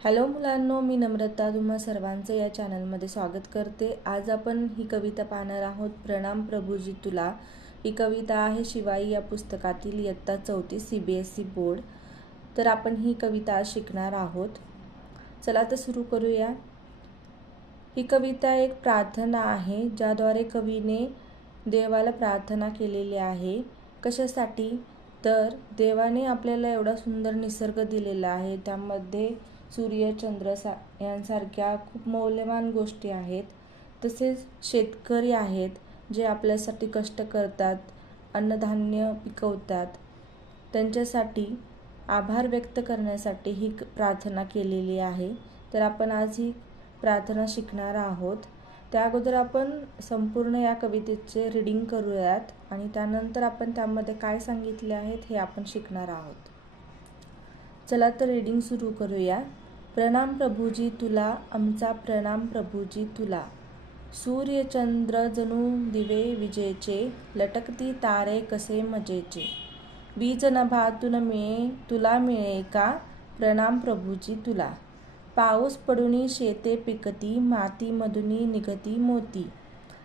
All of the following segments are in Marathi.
हॅलो मुलांनो, मी नम्रता तुम्हा सर्वांचं या चॅनलमध्ये स्वागत करते। आज आपण ही कविता पाहणार आहोत, प्रणाम प्रभुजी तुला। ही कविता आहे शिवाई या पुस्तकातील इयत्ता 4 CBSE बोर्ड। तर आपण ही कविता आज शिकणार आहोत। चला तर सुरू करूया। ही कविता एक प्रार्थना आहे, ज्याद्वारे कवीने देवाला प्रार्थना केलेली आहे। कशासाठी? तर देवाने आपल्याला एवढा सुंदर निसर्ग दिलेला आहे, त्यामध्ये सूर्य चंद्र यांसारख्या खूप मौल्यवान गोष्टी आहेत। तसेच शेतकरी आहेत, जे आपल्यासाठी कष्ट करतात, अन्नधान्य पिकवतात, त्यांच्यासाठी आभार व्यक्त करण्यासाठी ही प्रार्थना केलेली आहे। तर आपण आज ही प्रार्थना शिकणार आहोत। त्या अगोदर आपण संपूर्ण या कवितेचे रीडिंग करूयात आणि त्यानंतर आपण त्यामध्ये काय सांगितले आहेत हे आपण शिकणार आहोत। चला तर रीडिंग सुरू करूया। प्रणाम प्रभुजी तुला, आमचा प्रणाम प्रभुजी तुला। सूर्य चंद्र जणू दिवे विजेचे, लटकती तारे कसे मजेचे। वीज नभातून मिळे तुला मिळे का, प्रणाम प्रभुजी तुला। पाऊस पडुनी शेते पिकती, मातीमधुनी निघती मोती।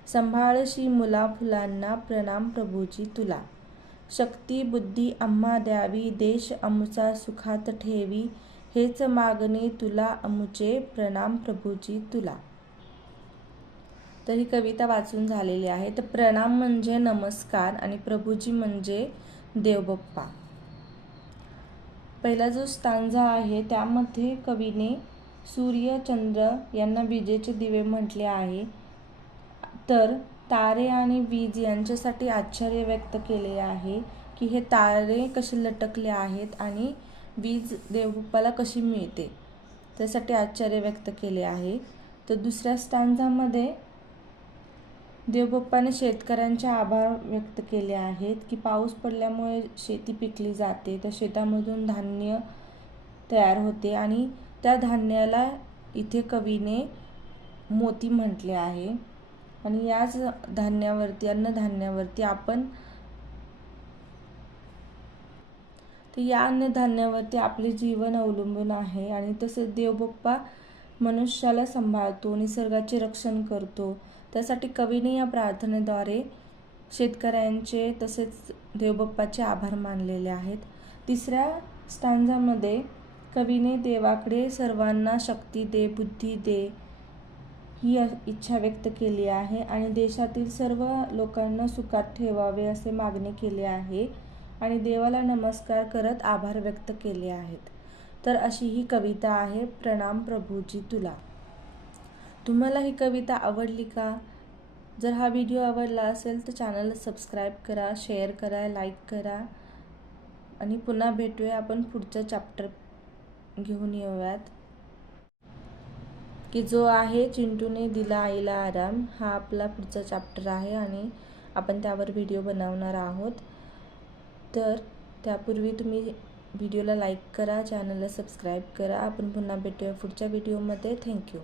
संभाळशी मुला फुलांना, प्रणाम प्रभुजी तुला। शक्ती बुद्धी आम्हा द्यावी, देश आमचा सुखात ठेवी। हेच मागणे तुला आमुचे, प्रणाम प्रभुजी तुला। तर ही कविता वाचून झालेली आहे। तर प्रणाम म्हणजे नमस्कार आणि प्रभुजी म्हणजे देवबाप्पा। पहिला जो स्टांजा आहे त्यामध्ये कवीने सूर्य चंद्र यांना विजेचे दिवे म्हटले आहे। तर तारे आणि वीज यांच्यासाठी आश्चर्य व्यक्त केले आहे की हे तारे कसे लटकले आहेत आणि वीज देवबाप्पाला कशी मिळते, त्यासाठी आश्चर्य व्यक्त केले आहे। तर दुसऱ्या स्टांजामध्ये देवबाप्पाने शेतकऱ्यांचे आभार व्यक्त केले आहेत की पाऊस पडल्यामुळे शेती पिकली जाते, तर शेतामधून धान्य तयार होते आणि त्या धान्याला इथे कवीने मोती म्हटले आहे। आणि याच धान्यावरती अन्नधान्यावरती आपण या अन्नधान्यावरती आपले जीवन अवलंबून आहे। आणि तसेच देवबाप्पा मनुष्याला सांभाळतो, निसर्गाचे रक्षण करतो, त्यासाठी कवीने या प्रार्थनेद्वारे शेतकऱ्यांचे तसेच देवबाप्पाचे आभार मानलेले आहेत। तिसऱ्या स्टांजामध्ये कवीने देवाकडे सर्वांना शक्ती दे, बुद्धी दे ही इच्छा व्यक्त केली आहे आणि देशातील सर्व लोकांना सुखात ठेवावे असे मागणी केली आहे आणि देवाला नमस्कार करत आभार व्यक्त केले आहेत। तर अशी ही कविता आहे, प्रणाम प्रभुजी तुला। तुम्हाला ही कविता आवडली का? जर हा व्हिडिओ आवडला असेल तर चॅनलला सबस्क्राईब करा, शेअर करा, लाईक करा आणि पुन्हा भेटूया आपण पुढचा चॅप्टर घेऊन येऊयात की जो आहे चिंटूने दिला आईला आराम। हा आपला पुढचा चॅप्टर आहे आणि आपण त्यावर व्हिडिओ बनवणार आहोत। तर त्यापूर्वी तुम्ही व्हिडिओला लाईक करा, चॅनलला सबस्क्राईब करा। आपण पुन्हा भेटूया पुढच्या व्हिडिओमध्ये। थँक्यू।